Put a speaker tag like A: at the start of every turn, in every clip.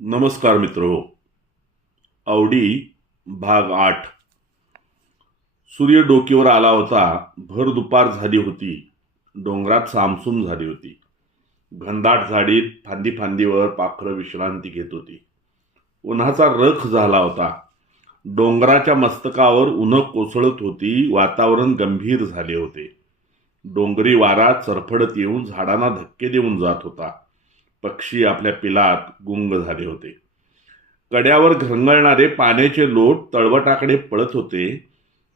A: नमस्कार मित्र. आवडी भाग आठ. सूर्य डोकीवर आला होता. भर दुपार झाली होती. डोंगरात सामसूम झाली होती. घनदाट झाडीत फांदी फांदीवर पाखरं विश्रांती घेत होती. उन्हाचा रख झाला होता. डोंगराच्या मस्तकावर उन्ह कोसळत होती. वातावरण गंभीर झाले होते. डोंगरी वारा चरफडत येऊन झाडांना धक्के देऊन जात होता. पक्षी आपल्या पिलात गुंग झाले होते. कड्यावर घरंगळणारे पाण्याचे लोट तळवटाकडे पळत होते.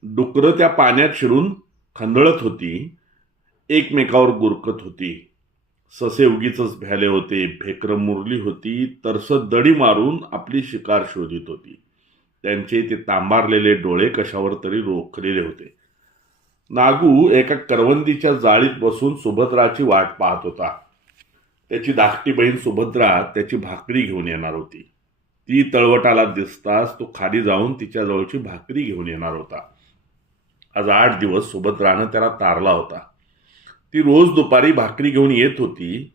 A: डुकरं त्या पाण्यात शिरून खंदळत होती. एकमेकावर गुरकत होती. ससे उगीच भ्याले होते. भेकरं मुरली होती. तरसत दडी मारून आपली शिकार शोधित होती. त्यांचे ते तांबारलेले डोळे कशावर तरी रोखलेले होते. नागू एका करवंदीच्या जाळीत बसून सुभद्राची वाट पाहत होता. त्याची धाकटी बहीण सुभद्रा त्याची भाकरी घेऊन येणार होती. ती तळवटाला दिसताच तो खाली जाऊन तिच्या जवळची भाकरी घेऊन येणार होता. आज आठ दिवस सुभद्रानं त्याला तारला होता. ती रोज दुपारी भाकरी घेऊन येत होती.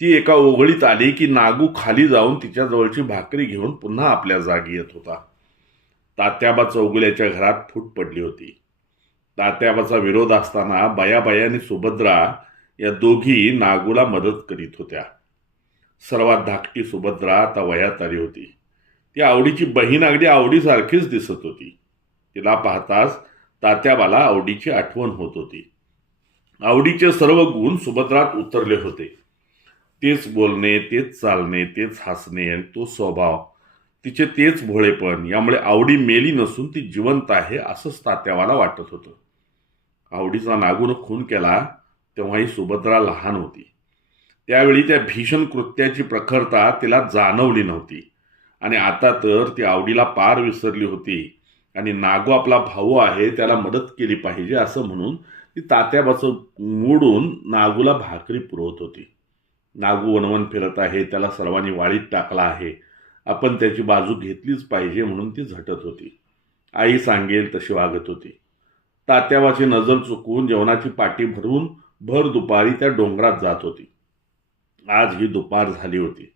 A: ती एका ओघळीत आली की नागू खाली जाऊन तिच्या जवळची भाकरी घेऊन पुन्हा आपल्या जागी येत होता. तात्याबा चौगुल्याच्या घरात फूट पडली होती. तात्याबाचा विरोध असताना बयाबाई आणि सुभद्रा या दोघी नागूला मदत करीत होत्या. सर्वात धाकटी सुभद्रा आता वयात आली होती. ती आवडीची बहीण अगदी आवडीसारखीच दिसत होती. तिला पाहताच तात्याबाला आवडीची आठवण होत होती. आवडीचे सर्व गुण सुभद्रात उतरले होते. तेच बोलणे तेच चालणे तेच हसणे आणि तो स्वभाव. तिचे तेच भोळेपण यामुळे आवडी मेली नसून ती जिवंत आहे असंच तात्यावाला वाटत होतं. आवडीचा नागून खून केला तेव्हाही सुभद्रा लहान होती. त्यावेळी त्या भीषण कृत्याची प्रखरता तिला जाणवली नव्हती. आणि आता तर ती आवडीला पार विसरली होती. आणि नागो आपला भाऊ आहे त्याला मदत केली पाहिजे असं म्हणून ती तात्याबाचं मोडून नागूला भाकरी पुरवत होती. नागू वनवन फिरत आहे त्याला सर्वांनी वाळीत टाकला आहे. आपण त्याची बाजू घेतलीच पाहिजे म्हणून ती झटत होती. आई सांगेल तशी वागत होती. तात्याबाची नजर चुकवून जेवणाची पाटी भरून भर दुपारी त्या डोंगरात जात होती. आज ही दुपार झाली होती.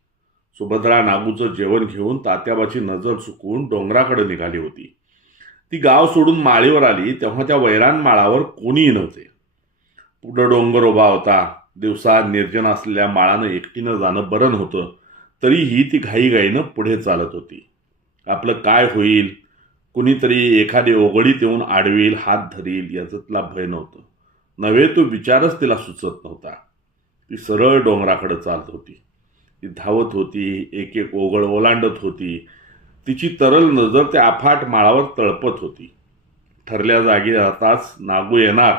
A: सुभद्रा नागूचं जेवण घेऊन तात्याबाची नजर चुकवून डोंगराकडे निघाली होती. ती गाव सोडून माळीवर आली तेव्हा त्या वैरान माळावर कोणीही नव्हते. पुढं डोंगर उभा होता. दिवसा निर्जन असलेल्या माळानं एकटीनं जाणं बरं नव्हतं तरीही ती घाईघाईनं पुढे चालत होती. आपलं काय होईल? कुणीतरी एखादी ओघळीत येऊन आडवील हात धरील याचंतला भय नव्हतं. नव्हे तो विचारच तिला सुचत नव्हता. ती सरळ डोंगराकडे चालत होती. ती धावत होती एक एक ओघळ ओलांडत होती. तिची तरल नजर त्या अफाट माळावर तळपत होती. ठरल्या जागी राहताच नागू येणार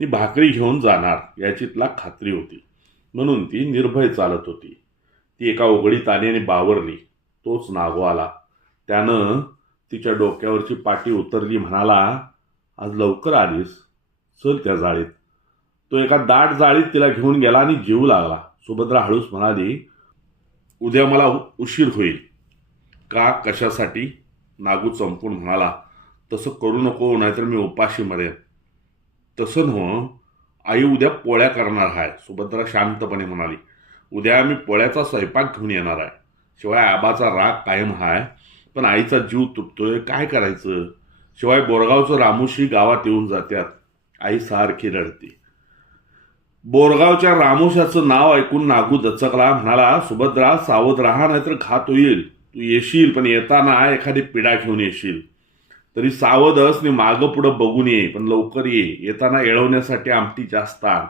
A: ती भाकरी घेऊन जाणार याची तिला खात्री होती. म्हणून ती निर्भय चालत होती. ती एका ओघळीत आली आणि बावरली. तोच नागो आला. त्यानं तिच्या डोक्यावरची पाटी उतरली म्हणाला आज लवकर आलीस. चल त्या जाळीत. तो एका दाट जाळीत तिला घेऊन गेला आणि जीव लागला. सुभद्रा हळूस म्हणाली उद्या मला उ- उशीर होईल. का? कशासाठी? नागू चंपून म्हणाला तसं करू नको नाहीतर मी उपाशी मरेन. तसं न आई उद्या पोळ्या करणार आहे सुभद्रा शांतपणे म्हणाली उद्या मी पोळ्याचा स्वयंपाक घेऊन येणार आहे. शिवाय आबाचा राग कायम आहे पण आईचा जीव तुटतोय काय करायचं? शिवाय बोरगावचं रामूशी गावात येऊन जात्यात. आई सारखी रडते. बोरगावच्या रामोशाचं नाव ऐकून नागू दचकला म्हणाला सुभद्रा सावध राहा नाहीतर घात होईल. तू येशील पण येताना एखादी पिढा घेऊन येशील. तरी सावधच मी मागं पुढं बघून ये पण लवकर ये. येताना येळवण्यासाठी आमटी जास्त आण.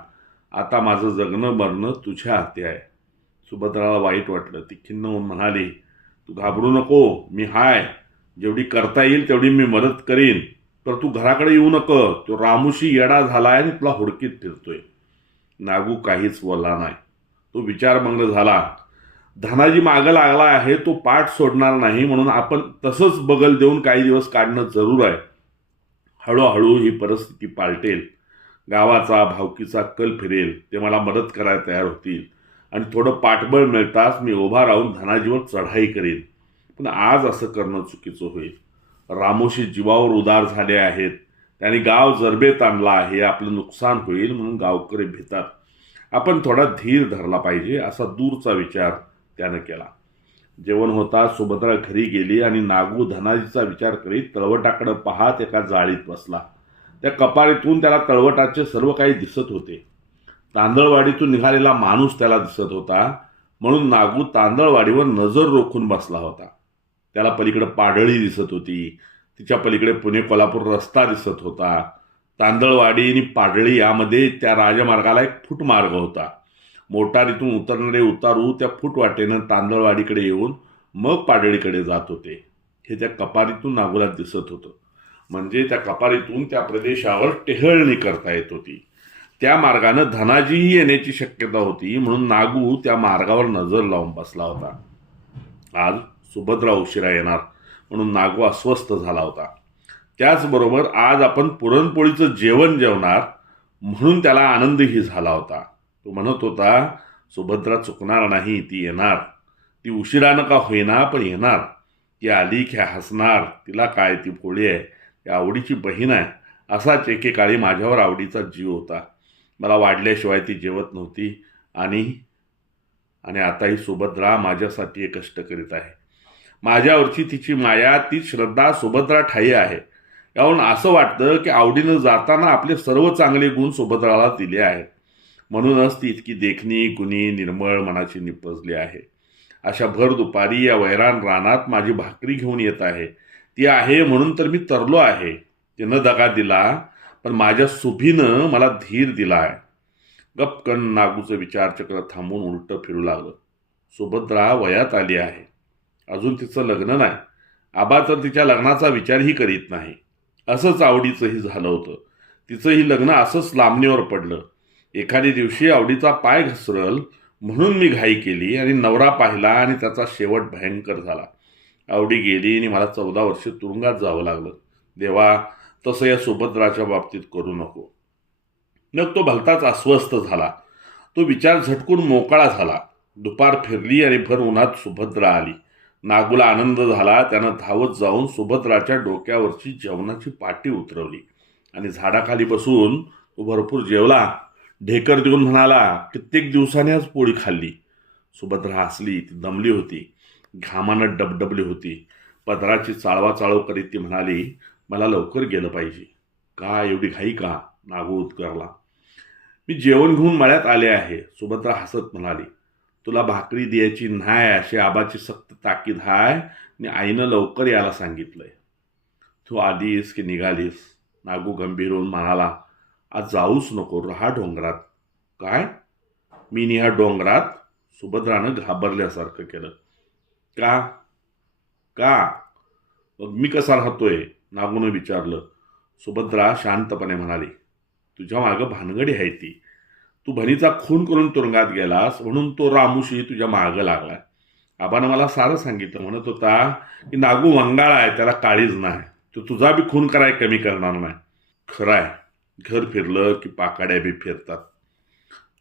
A: आता माझं जगणं मरणं तुझ्या हाती आहे. सुभद्राला वाईट वाटलं. ती खिन्न होऊन म्हणाली तू घाबरू नको. मी हाय. जेवढी करता येईल तेवढी मी मदत करीन. तर तू घराकडे येऊ नको. तो रामूशी येडा झालाय आणि तुला हुडकीत फिरतोय. नागू काहीच बोलला नाही. तो विचारमग्न झाला. धनाजी मागं लागला आहे तो पाठ सोडणार नाही म्हणून आपण तसंच बगल देऊन काही दिवस काढणं जरूर आहे. हळूहळू ही परिस्थिती पालटेल. गावाचा भावकीचा कल फिरेल. ते मला मदत करायला तयार होतील. आणि थोडं पाठबळ मिळताच मी उभा राहून धनाजीवर चढाई करेन. पण आज असं करणं चुकीचं होईल. रामोशी जीवावर उदार झाले आहेत. त्याने गाव जरबेत आणला आहे आपलं नुकसान होईल म्हणून गावकरी भितात. आपण थोडा धीर धरला पाहिजे असा दूरचा विचार त्यानं केला. जेवण होता सुभद्रा घरी गेली आणि नागू धनाजीचा विचार करीत तळवटाकडं पाहत एका जाळीत बसला. त्या कपारीतून त्याला तळवटाचे सर्व काही दिसत होते. तांदळवाडीतून निघालेला माणूस त्याला दिसत होता म्हणून नागू तांदळवाडीवर नजर रोखून बसला होता. त्याला पलीकडे पाडळी दिसत होती. तिच्या पलीकडे पुणे कोल्हापूर रस्ता दिसत होता. तांदळवाडी आणि पाडळी यामध्ये त्या राजमार्गाला एक फुटमार्ग होता. मोटारीतून उतरणारे उतारू त्या फुटवाटेनं तांदळवाडीकडे येऊन मग पाडळीकडे जात होते. हे त्या कपारीतून नागुलात दिसत होतं. म्हणजे त्या कपारीतून त्या प्रदेशावर टेहळणी करता येत होती. त्या मार्गानं धनाजीही येण्याची शक्यता होती म्हणून नागू त्या मार्गावर नजर लावून बसला होता. आज सुभद्रा उशिरा येणार म्हणून नागो अस्वस्थ झाला होता. त्याचबरोबर आज आपण पुरणपोळीचं जेवण जेवणार म्हणून त्याला आनंदही झाला होता. तो म्हणत होता सुभद्रा चुकणार नाही ती येणार. ती उशिरानं का होईना पण येणार. ती आली की हसणार. तिला काय ती पोळी आहे. ती आवडीची बहीण आहे. असाच एकेकाळी माझ्यावर आवडीचा जीव होता. मला वाढल्याशिवाय ती जेवत नव्हती आणि आणि आता ही सुभद्रा माझ्यासाठी हे कष्ट करीत आहे. माझ्यावरची तिची माया ती श्रद्धा सुभद्रा ठाई आहे. यावरून असं वाटतं की आवडीनं जाताना आपले सर्व चांगले गुण सुभद्राला दिले आहेत. म्हणूनच ती इतकी देखणी गुणी निर्मळ मनाची निपजली आहे. अशा भर दुपारी या वैरान रानात माझी भाकरी घेऊन येत आहे. ती आहे म्हणून तर मी तरलो आहे. तिनं दगा दिला पण माझ्या सुभीनं मला धीर दिला आहे. गपकन नागूचं विचारचक्र थांबून उलटं फिरू लागलं. सुभद्रा वयात आली आहे. अजून तिचं लग्न नाही. आबा तर तिच्या लग्नाचा विचारही करीत नाही. असंच आवडीचंही झालं होतं. तिचंही लग्न असंच लांबणीवर पडलं. एखाद्या दिवशी आवडीचा पाय घसरल म्हणून मी घाई केली आणि नवरा पाहिला आणि त्याचा शेवट भयंकर झाला. आवडी गेली आणि मला चौदा वर्ष तुरुंगात जावं लागलं. देवा तसं या सुभद्राच्या बाबतीत करू नको. मग तो भलताच अस्वस्थ झाला. तो विचार झटकून मोकळा झाला. दुपार फिरली आणि भर उन्हात सुभद्रा आली. नागूला आनंद झाला. त्यानं धावत जाऊन सुभद्राच्या डोक्यावरची जेवणाची पाटी उतरवली आणि झाडाखाली बसून तो भरपूर जेवला. ढेकर देऊन म्हणाला कित्येक दिवसाने आज पोळी खाल्ली. सुभद्रा हसली ती दमली होती. घामानं डबडबली होती. पदराची चाळवाचाळव करीत ती म्हणाली मला लवकर गेलं पाहिजे. का एवढी घाई का? नागू उद्गारला मी जेवण घेऊन मळ्यात आले आहे. सुभद्रा हसत म्हणाली. तुला भाकरी द्यायची नाही अशी आबाची सक्त ताकीद हाय आणि आईनं लवकर यायला सांगितलंय. तू आलीस की निघालीस? नागू गंभीर होऊन म्हणाला आज जाऊच नको राहा डोंगरात. काय? मी निहा डोंगरात सुभद्रानं घाबरल्यासारखं केलं. का? का? मग मी कसा राहतोय? नागूनं विचारलं. सुभद्रा शांतपणे म्हणाली तुझ्या मागं भानगडी आहे ती. तू भणीचा खून करून तुरुंगात गेलास म्हणून तो रामूशी तुझ्या मागं लागलाय. आबानं मला सारं सांगितलं म्हणत होता की नागू वंगाळ आहे त्याला काळीज नाही. तो तुझा बी खून कराय कमी करणार नाही. खरं आहे घर फिरलं की पाकाड्या बी फिरतात.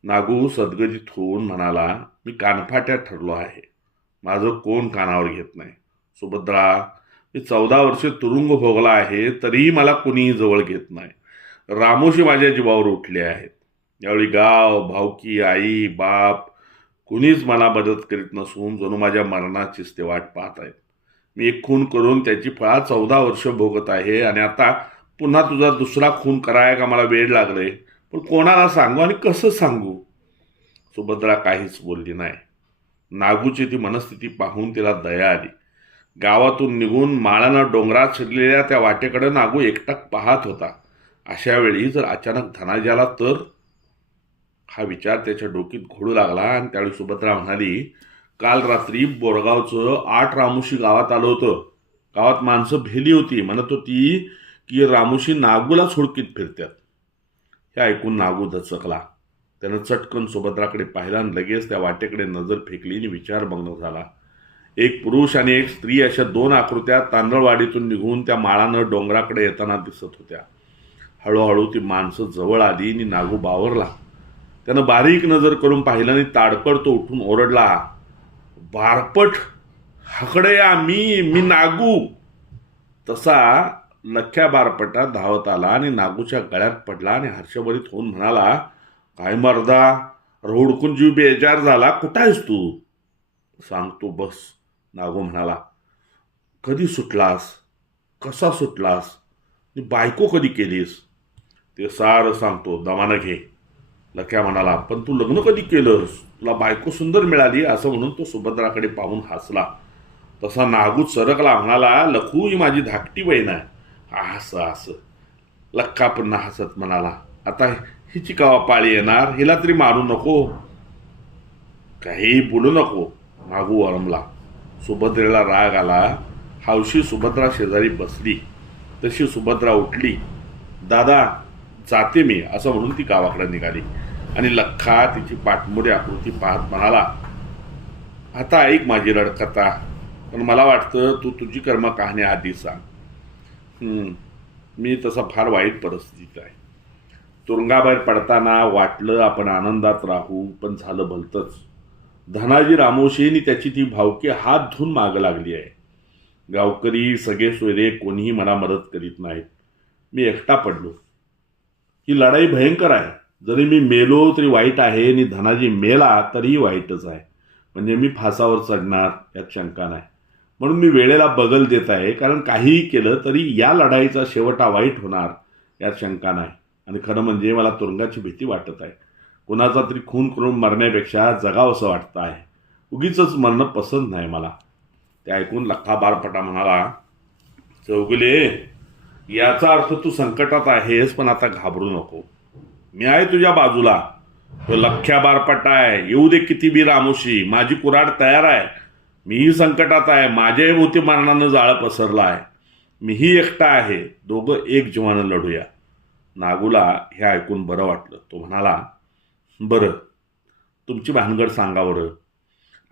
A: नागू सदगतीत होऊन म्हणाला मी कानफाट्यात ठरलो आहे. माझं कोण कानावर घेत नाही? सुभद्रा मी चौदा वर्षे तुरुंग भोगला आहे तरीही मला कुणीही जवळ घेत नाही. रामोशी माझ्या जीवावर उठले आहेत. यावेळी गाव भावकी आई बाप कुणीच मला मदत करीत नसून जणू माझ्या मरणाचीच ते वाट पाहत आहेत. मी एक खून करून त्याची फळा चौदा वर्ष भोगत आहे आणि आता पुन्हा तुझा दुसरा खून कराय का मला वेळ लागले पण कोणाला सांगू आणि कसं सांगू? सुभद्रा काहीच बोलली नाही. नागूची ती मनस्थिती पाहून तिला दया आली. गावातून निघून माळानं डोंगरात शिरलेल्या त्या वाटेकडे नागू एकटाक पाहत होता. अशा वेळी जर अचानक धनाजाला तर हा विचार त्याच्या डोकीत घोडू लागला आणि त्यावेळी सुभद्रा म्हणाली काल रात्री बोरगावचं आठ रामोशी गावात आलं होतं. गावात माणसं भेली होती. म्हणत होती की रामोशी नागूला हुडकीत फिरतात हे ऐकून नागू दचकला. त्यानं चटकन सुभद्राकडे पाहिला आणि लगेच त्या वाटेकडे नजर फेकली आणि विचारमग्न झाला. एक पुरुष आणि एक स्त्री अशा दोन आकृत्या तांदळवाडीतून निघून त्या माळानं डोंगराकडे येताना दिसत होत्या. हळूहळू ती माणसं जवळ आली आणि नागू बावरला. त्यानं बारीक नजर करून पाहिलं आणि ताडपड तो उठून ओरडला बारपट हकडया मी मी नागू. तसा लख्या बारपटा धावत आला आणि नागूच्या गळ्यात पडला आणि हर्षभरीत होऊन म्हणाला काय मर्दा रोडकून हुडकून जीव बेजार झाला कुठं आहेस तू? सांगतो बस नागू म्हणाला कधी सुटलास? कसा सुटलास? बायको कधी केलीस? ते सारं सांगतो दमानं घे. लख्या म्हणाला पण तू लग्न कधी केलंस? तुला बायको सुंदर मिळाली असं म्हणून तो सुभद्राकडे पाहून हसला. तसा नागू सरकला म्हणाला लखू ही माझी धाकटी बहीण आहे. हा, असं असं लक्का पुन्हा हसत म्हणाला आता हिची कावा पाळी येणार हिला तरी मारू नको. काही बोलू नको नागू वरमला सुभद्रेला राग आला. हावशी सुभद्रा शेजारी बसली. तशी सुभद्रा उठली. दादा जाते मी असं म्हणून ती गावाकडे निघाली. आणि लख्खा तिची पाठमोरी आकृती पाहत म्हणाला आता ऐक माझी रडकथा पण मला वाटतं तू तुझी कर्म कहाणी आधी सांग. मी तसा फार वाईट परिस्थितीत आहे. तुरुंगाबाहेर पडताना वाटलं आपण आनंदात राहू पण झालं भलतंच. धनाजी रामोशीनी त्याची ती भावकी हात धुवून मागं लागली आहे. गावकरी सगळे सोयरे कोणीही मला मदत करीत नाहीत. मी एकटा पडलो. ही लढाई भयंकर आहे. जरी मी मेलो तरी वाईट आहे आणि धनाजी मेला तरीही वाईटच आहे. म्हणजे मी फासावर चढणार यात शंका नाही. म्हणून मी वेळेला बगल देत आहे कारण काहीही केलं तरी या लढाईचा शेवटा वाईट होणार यात शंका नाही. आणि खरं म्हणजे मला तुरुंगाची भीती वाटत आहे. कुणाचा तरी खून करून मरण्यापेक्षा जगावंसं वाटतं आहे. उगीच मरणं पसंत नाही मला. ते ऐकून लख्खा बारपटा म्हणाला चौगुले याचा अर्थ तू संकटात आहेस पण आता घाबरू नको. मी आहे तुझ्या बाजूला. तो लख्या बारपटा आहे. येऊ दे किती बी रामोशी. माझी कुराड तयार आहे. मीही संकटात आहे. माझ्याही भोवती मरणानं जाळं पसरलं आहे. मीही एकटा आहे. दोघं एक जीवानं लढूया. नागूला हे ऐकून बरं वाटलं. तो म्हणाला बरं तुमची भानगड सांगा बरं.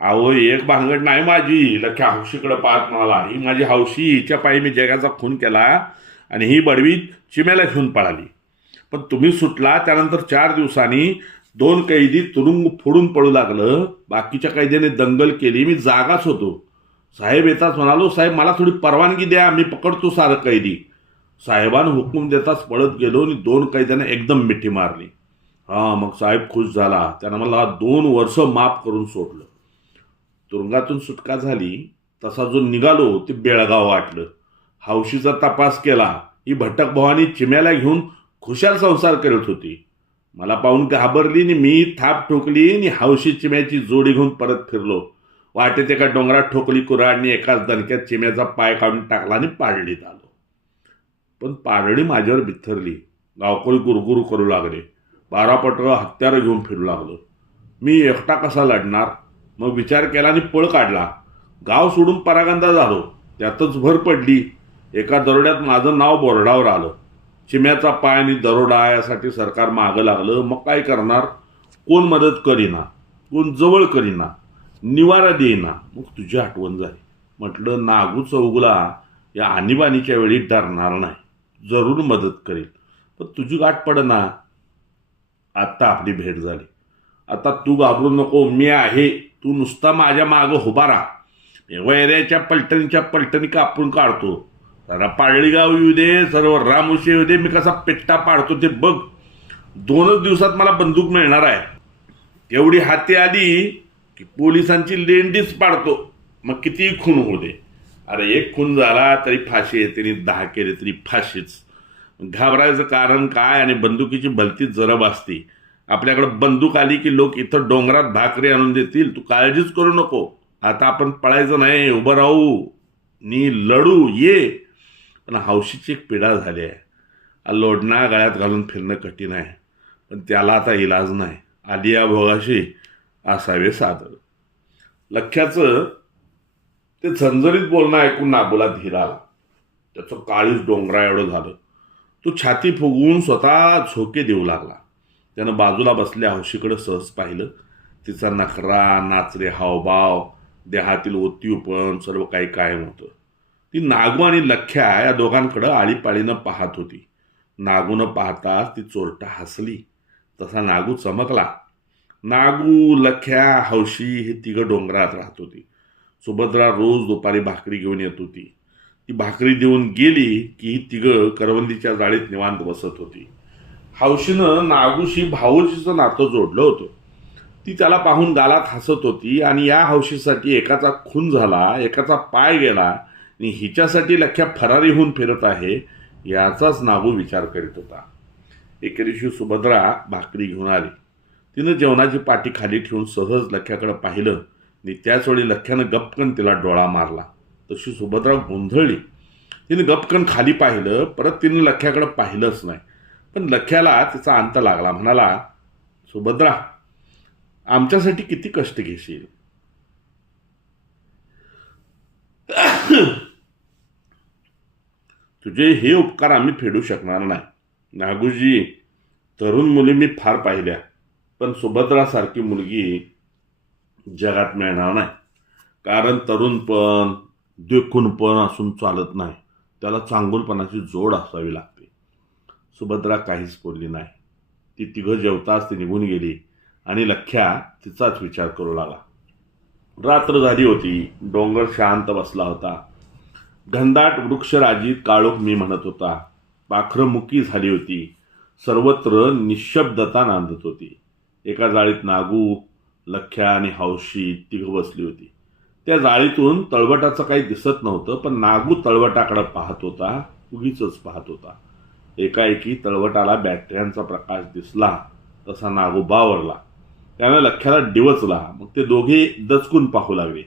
A: अहो एक भानगड नाही माझी. लख्या हौशीकडं पाहत म्हणाला. ही माझी हौशी. हिच्या पायी मी जगाचा खून केला आणि ही बडवी चिम्याला घेऊन पळाली. पण तुम्ही सुटला त्यानंतर चार दिवसांनी दोन कैदी तुरुंग फोडून पडू लागलं. बाकीच्या कैद्याने दंगल केली मी जागाच होतो साहेब येताच म्हणालो साहेब मला थोडी परवानगी द्या मी पकडतो सारं कैदी. साहेबानं हुकूम देताच पळत गेलो आणि दोन कैद्याने एकदम मिठी मारली. हां मग साहेब खुश झाला. त्यानं मला दोन वर्ष माफ करून सोडलं. तुरुंगातून सुटका झाली तसा जो निघालो ते बेळगाव वाटलं हौशीचा तपास केला. ही भटक भवानी चिम्याला घेऊन खुशाल संसार करत होती. मला पाहून घाबरली आणि मी थाप ठोकली आणि हौशी चिम्याची जोडी घेऊन परत फिरलो. वाटेत एका डोंगरात ठोकली कुऱ्हाडनी एकाच दणक्यात चिम्याचा पाय काढून टाकला आणि पाडलीत आलो. पण पाडळी माझ्यावर बिथरली. गावकोळी गुरगुरू करू लागले. बारा बारापटं हत्यारं घेऊन फिरू लागलो. मी एकटा कसा लढणार? मग विचार केला आणि पळ काढला. गाव सोडून परागंदा झालो. त्यातच भर पडली. एका दरोड्यात माझं नाव बोर्डावर आलं. चिम्याचा पाय आणि दरोडा यासाठी सरकार मागं लागलं. मग काय करणार? कोण मदत करीना? कोण जवळ करीना? निवारा देईना? मग तुझी आठवण झाली. म्हटलं नागू चौगुला या आणीबाणीच्या वेळी डरणार नाही. जरूर मदत करेल. पण तुझी गाठ पडना. आत्ता आपली भेट झाली. आता तू घाबरू नको. मी आहे. तू नुसता माझ्या मागं उभा राहा. वैऱ्याच्या पलटणीच्या पलटणी कापून काढतो. जरा येऊ दे सर्व रामोशी येऊ दे मी कसा पेट्टा पाडतो ते बघ. दोनच दिवसात मला बंदूक मिळणार आहे. एवढी हाती आली की पोलिसांची लेंडीच पाडतो. मग कितीही खून होऊ दे? अरे एक खून झाला तरी फाशी येते आणि दहा केले तरी फाशीच. घाबरायचं कारण काय आणि बंदुकीची भलतीच जरब असते. आपल्याकडे बंदूक आली की लोक इथं डोंगरात भाकरी आणून देतील. तू काळजीच करू नको. आता आपण पळायचं नाही उभं राहू. नी लढू ये. पण हौशीची एक पिढा झाली आहे. आ लोढणा गळ्यात घालून फिरणं कठीण आहे. पण त्याला आता इलाज नाही. आलिया भोगाशी असावे सादर. लख्याचं ते झंझरीत बोलणं ऐकून नागोला धीर आला. त्याचं काळीच डोंगरा एवढं झालं. तो छाती फुगवून स्वतः झोके देऊ लागला. त्यानं बाजूला बसल्या हौशीकडं सहज पाहिलं. तिचा नखरा नाचरे हावभाव देहातील ओतीवपण सर्व काही कायम होतं. ती नागू आणि लख्या या दोघांकडं आळीपाळीनं पाहत होती. नागूनं पाहताच ती चोरटा हसली. तसा नागू चमकला. नागू लख्या हौशी हे तिघं डोंगरात राहत होती. सुभद्रा रोज दुपारी भाकरी घेऊन येत होती. ती भाकरी देऊन गेली की ही तिघं करवंदीच्या जाळीत निवांत बसत होती. हौशीनं नागूशी भाऊजीचं नातं जोडलं होतं. ती त्याला पाहून गालात हसत होती आणि या हौशीसाठी एकाचा खून झाला एकाचा पाय गेला आणि हिच्यासाठी लख्या फरारी होऊन फिरत आहे याचाच नागू विचार करीत होता. एके दिवशी सुभद्रा भाकरी घेऊन आली. तिनं जेवणाची पाठी खाली ठेवून सहज लख्याकडे पाहिलं आणि त्याचवेळी लख्यानं गपकन तिला डोळा मारला. तशी सुभद्रा गोंधळली. तिने गपकन खाली पाहिलं परत तिने लख्याकडे पाहिलंच नाही. पण लख्याला तिचा अंत लागला. म्हणाला सुभद्रा आमच्यासाठी किती कष्ट घेशील? तुझे हे उपकार आम्ही फेडू शकणार नाही. नागूजी तरुण मुली मी फार पाहिल्या पण सुभद्रासारखी मुलगी जगात मिळणार नाही. कारण तरुणपण देखूनपण असून चालत नाही. त्याला चांगुलपणाची जोड असावी लागते. सुभद्रा काहीच बोलली नाही. ती तिघं जेवताच ती निघून गेली आणि लख्या तिचाच विचार करू लागला. रात्र झाली होती. डोंगर शांत बसला होता. घनदाट वृक्षराजीत काळोख मी म्हणत होता. पाखरं मुकी झाली होती. सर्वत्र निशब्दता नांदत होती. एका जाळीत नागू लख्या आणि हौशी तिघं बसली होती. त्या जाळीतून तळवटाचं काही दिसत नव्हतं पण नागू तळवटाकडं पाहत होता उगीच पाहत होता. एकाएकी तळवटाला बॅटऱ्यांचा प्रकाश दिसला तसा नागू बावरला. त्यानं लख्याला डिवचला मग ते दोघे दचकून पाहू लागले.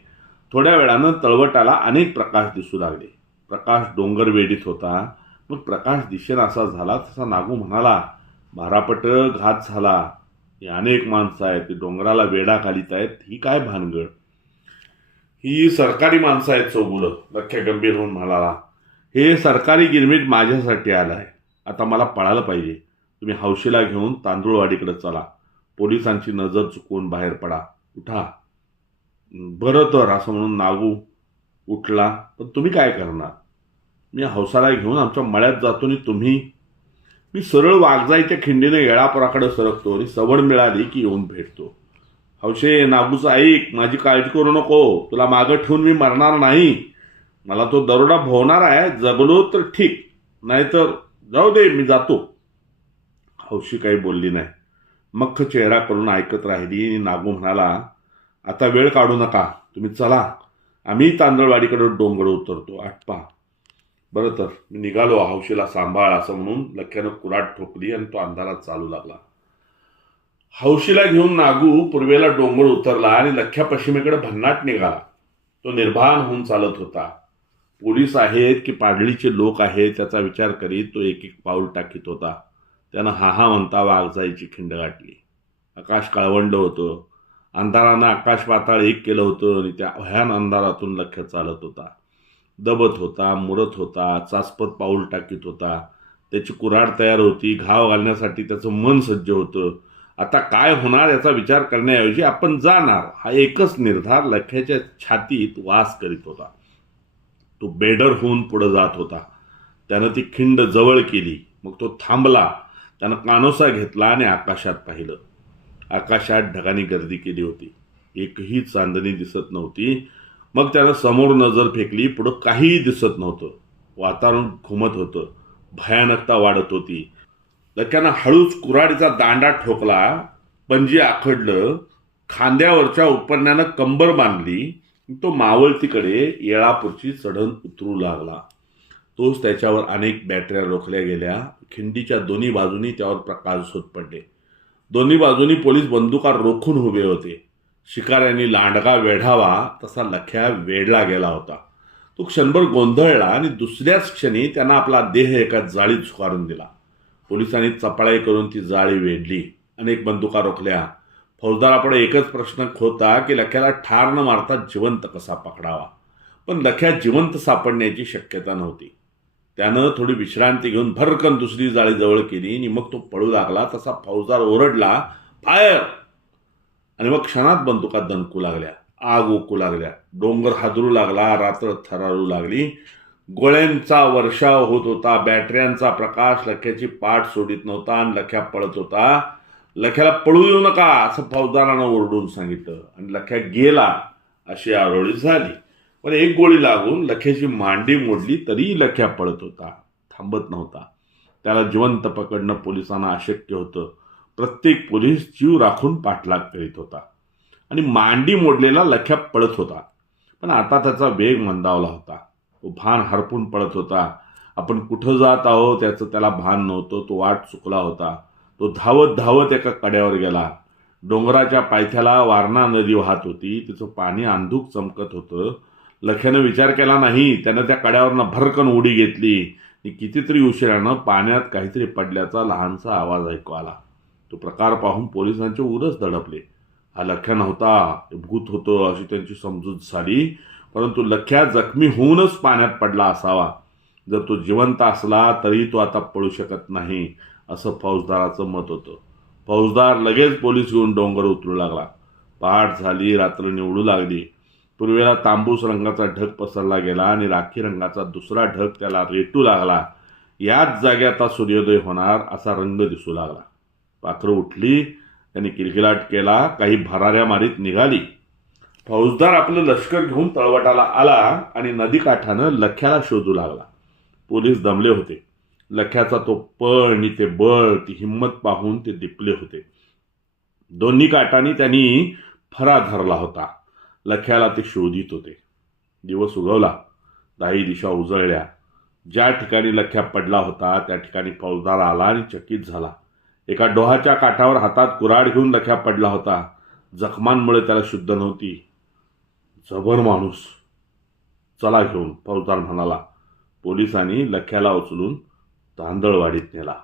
A: थोड्या वेळानं तळवटाला अनेक प्रकाश दिसू लागले. प्रकाश डोंगर वेढीत होता. मग प्रकाश दिशेनं असा झाला तसा नागू म्हणाला भारापट घात झाला. हे अनेक माणसं आहेत ते डोंगराला वेढा घालीत आहेत ही काय भानगड? ही सरकारी माणसं आहेत चौगुलं लख्या गंभीर होऊन म्हणाला. हे सरकारी गिरमीट माझ्यासाठी आलं आहे आता मला पळालं पाहिजे. तुम्ही हौशीला घेऊन तांदूळवाडीकडे चला. पोलिसांची नजर चुकवून बाहेर पडा. उठा. बरं तर असं म्हणून नागू उठला. पण तुम्ही काय करणार? मी हौसाला घेऊन आमच्या मळ्यात जातो आणि तुम्ही? मी सरळ वागजाईच्या खिंडीने येळापुराकडे सरकतो आणि सवड मिळाली की येऊन भेटतो. हौशे नागूचं ऐक माझी काळजी करू नको. तुला मागं ठेवून मी मरणार नाही. मला तो दरोडा भोवणार आहे. जगलो तर ठीक. नाहीतर जाऊ दे मी जातो. हौशी काही बोलली नाही. मख्ख चेहरा करून ऐकत राहिली आणि नागू म्हणाला आता वेळ काढू नका. तुम्ही चला. आम्ही तांदळवाडीकडे डोंगर उतरतो. आटपा. बरं तर मी निघालो. हौशीला सांभाळ असं म्हणून लख्यानं कुराट ठोकली आणि तो अंधारात चालू लागला. हौशीला घेऊन नागू पूर्वेला डोंगर उतरला आणि लख्या पश्चिमेकडे भन्नाट निघाला. तो निर्भान होऊन चालत होता. पोलीस आहेत की पाडळीचे लोक आहेत त्याचा विचार करीत तो एक एक पाऊल टाकीत होता. त्यानं हा हा म्हणता वाघजाईची खिंड गाठली. आकाश काळवंड होतं. अंधारानं आकाश पाताळ एक केलं होतं आणि त्या भयान अंधारातून लख्य चालत होता. दबत होता मुरत होता चाचपत पाऊल टाकीत होता. त्याची कुऱ्हाड तयार होती घाव घालण्यासाठी त्याचं मन सज्ज होतं. आता काय होणार याचा विचार करण्याऐवजी आपण जाणार. हा एकच निर्धार लख्याच्या छातीत वास करीत होता. तो बेडर होऊन पुढं जात होता. त्यानं ती खिंड जवळ केली. मग तो थांबला. त्यानं कानोसा घेतला आणि आकाशात पाहिलं. आकाशात ढगाने गर्दी केली होती. एकही चांदणी दिसत नव्हती. मग त्यानं समोर नजर फेकली पुढं काहीही दिसत नव्हतं. वातावरण घुमत होतं. भयानकता वाढत होती. लक्यानं हळूच कुऱ्हाडीचा दांडा ठोकला पंजी आखडलं खांद्यावरच्या उपन्यानं कंबर बांधली तो मावळतीकडे येळापूरची चढण उतरू लागला. तोच त्याच्यावर अनेक बॅटऱ्या रोखल्या गेल्या. खिंडीच्या दोन्ही बाजूनी त्यावर प्रकाश होत पडले. दोन्ही बाजूनी पोलीस बंदुका रोखून उभे होते. शिकाऱ्यांनी लांडगा वेढावा तसा लख्या वेढला गेला होता. तो क्षणभर गोंधळला आणि दुसऱ्याच क्षणी त्यांना आपला देह एका जाळीत झुकारून दिला. पोलिसांनी चपळाई करून ती जाळी वेढली. अनेक बंदुका रोखल्या. फौजदारापुढे एकच प्रश्न होता की लख्याला ठार न मारता जिवंत कसा पकडावा? पण लख्या जिवंत सापडण्याची शक्यता नव्हती. त्यानं थोडी विश्रांती घेऊन भरकन दुसरी जाळी जवळ केली आणि मग तो पळू लागला. तसा फौजदार ओरडला फायर! आणि मग क्षणात बंदुका दणकू लागल्या आग ओकू लागल्या डोंगर हादरू लागला रात्र थरारू लागली. गोळ्यांचा वर्षाव होत होता बॅटऱ्यांचा प्रकाश लख्याची पाठ सोडित नव्हता आणि लख्या पळत होता. लख्याला पळू येऊ नका असं फौजदारानं ओरडून सांगितलं आणि लख्या गेला अशी आरोळी झाली. पण एक गोळी लागून लख्याची मांडी मोडली तरी लख्या पळत होता थांबत नव्हता. त्याला जिवंत पकडणं पोलिसांना अशक्य होतं. प्रत्येक पोलीस जीव राखून पाठलाग करीत होता. आणि मांडी मोडलेला लख्या पळत होता. पण आता त्याचा वेग मंदावला होता. तो भान हरपून पळत होता. आपण कुठं जात आहोत त्याचं त्याला भान नव्हतं. तो वाट चुकला होता. तो धावत धावत एका कड्यावर गेला. डोंगराच्या पायथ्याला वारणा नदी वाहत होती. तिचं पाणी अंधूक चमकत होतं. लख्यानं विचार केला नाही त्यानं त्या कड्यावरनं भरकन उडी घेतली. आणि कितीतरी उशिरानं पाण्यात काहीतरी पडल्याचा लहानसा आवाज ऐकू आला. तो प्रकार पाहून पोलिसांचे उरच दडपले. हा लख्या नव्हता हे भूत होतं अशी त्यांची समजूत झाली. परंतु लख्या जखमी होऊनच पाण्यात पडला असावा. जर तो जिवंत असला तरी तो आता पळू शकत नाही असं फौजदाराचं मत होतं. फौजदार लगेच पोलीस घेऊन डोंगर उतरू लागला. पहाट झाली रात्र निवडू लागली. पूर्वेला तांबूस रंगाचा ढग पसरला गेला आणि राखी रंगाचा दुसरा ढग त्याला रेटू लागला. याच जागी आता सूर्योदय होणार असा रंग दिसू लागला. पाखरं उठली त्यांनी किलकिलाट केला काही भराऱ्या मारीत निघाली. फौजदार आपलं लष्कर घेऊन तळवटाला आला आणि नदीकाठानं लख्याला शोधू लागला. पोलीस दमले होते. लख्याचा तो पळ आणि ते बळ ती हिंमत पाहून ते दिपले होते. दोन्ही काठांनी त्यांनी फरा धरला होता. लख्याला ते शोधित होते. दिवस उगवला. दाही दिशा उजळल्या. ज्या ठिकाणी लख्या पडला होता त्या ठिकाणी फौजदार आला आणि चकित झाला. एका डोहाच्या काठावर हातात कुऱ्हाड घेऊन लख्या पडला होता. जखमांमुळे त्याला शुद्ध नव्हती. जबर माणूस. चला घेऊन फौजदार म्हणाला. पोलिसांनी लख्याला उचलून तांदळवाडीत नेला.